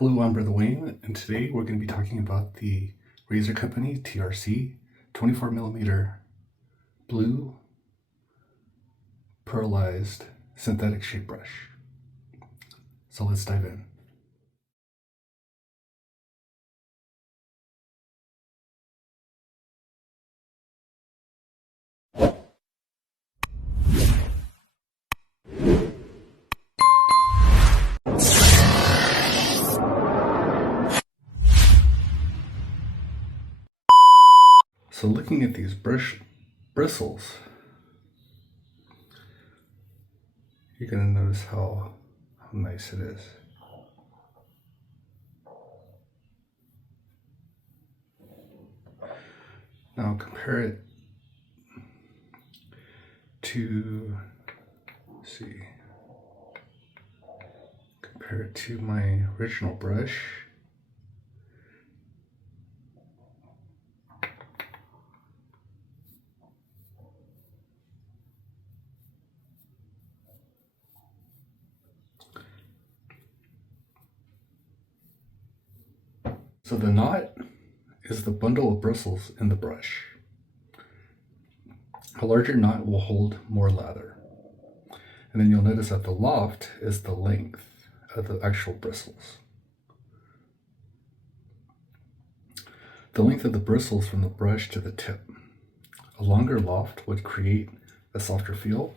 Hello, I'm Brother Wayne, and today we're going to be talking about the razor company TRC 24mm blue pearlized synthetic shape brush. So let's dive in. So looking at these bristles, you're going to notice how nice it is. Now compare it to, compare it to my original brush. So the knot is the bundle of bristles in the brush. A larger knot will hold more lather. And then you'll notice that the loft is the length of the actual bristles. The length of the bristles from the brush to the tip. A longer loft would create a softer feel.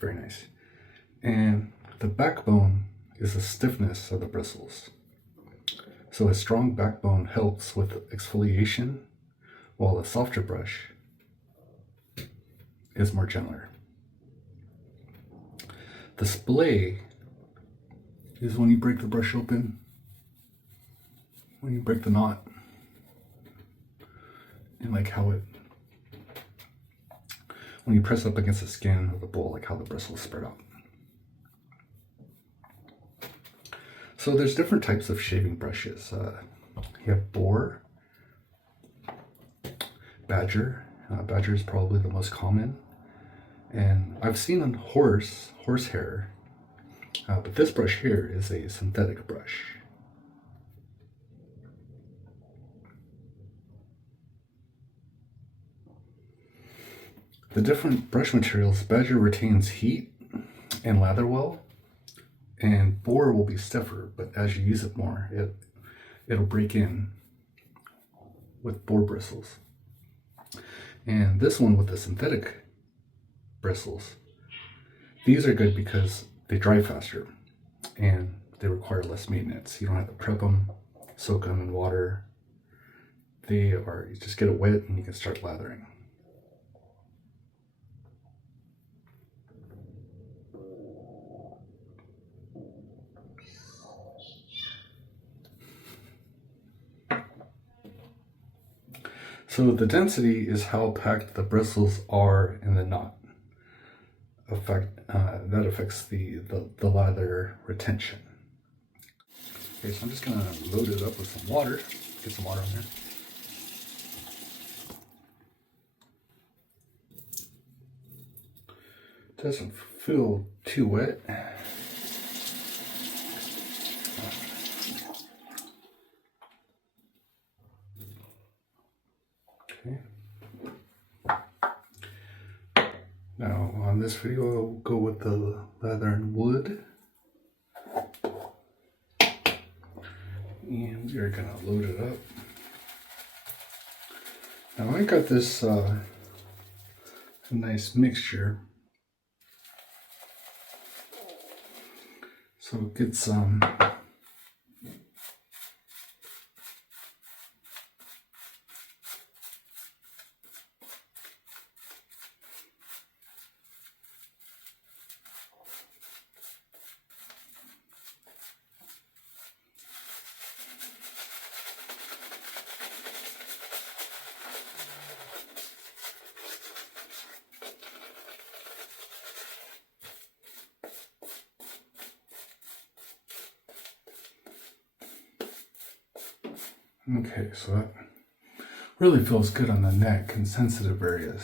Very nice. And the backbone is the stiffness of the bristles. So a strong backbone helps with exfoliation, while a softer brush is more gentler. The splay is when you break the brush open, when you break the knot, and like how it, when you press up against the skin of the bowl, like how the bristles spread out. So there's different types of shaving brushes. You have boar, badger. Badger is probably the most common. And I've seen on horsehair, but this brush here is a synthetic brush. The different brush materials, badger retains heat and lather well, and boar will be stiffer, but as you use it more, it'll break in with boar bristles. And this one with the synthetic bristles, these are good because they dry faster and they require less maintenance. You don't have to prep them, soak them in water. You just get it wet and you can start lathering. So the density is how packed the bristles are in the knot. That affects the lather retention. Okay, so I'm just gonna load it up with some water. Get some water on there. Doesn't feel too wet. Okay. Now on this video, I'll go with the leather and wood. And we're gonna load it up. Now I got this a nice mixture. So get some okay, so that really feels good on the neck and sensitive areas.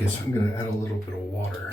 Okay, so I'm going to add a little bit of water.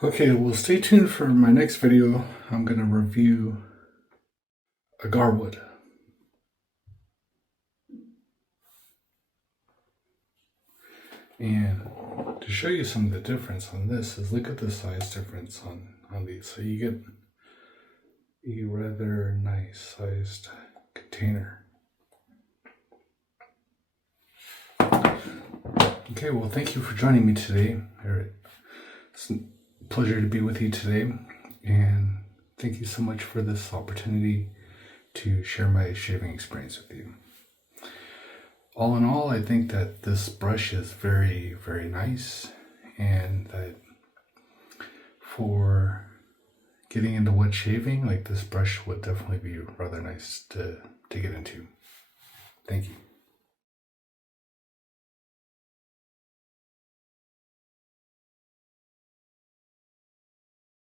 Okay, well, stay tuned for my next video. I'm going to review agar wood. And to show you some of the difference on this is look at the size difference on these. So you get a rather nice sized container. Okay, well, thank you for joining me today. It's a pleasure to be with you today, and thank you so much for this opportunity to share my shaving experience with you. All in all, I think that this brush is very, very nice, and that for getting into wood shaving, like this brush would definitely be rather nice to get into. Thank you.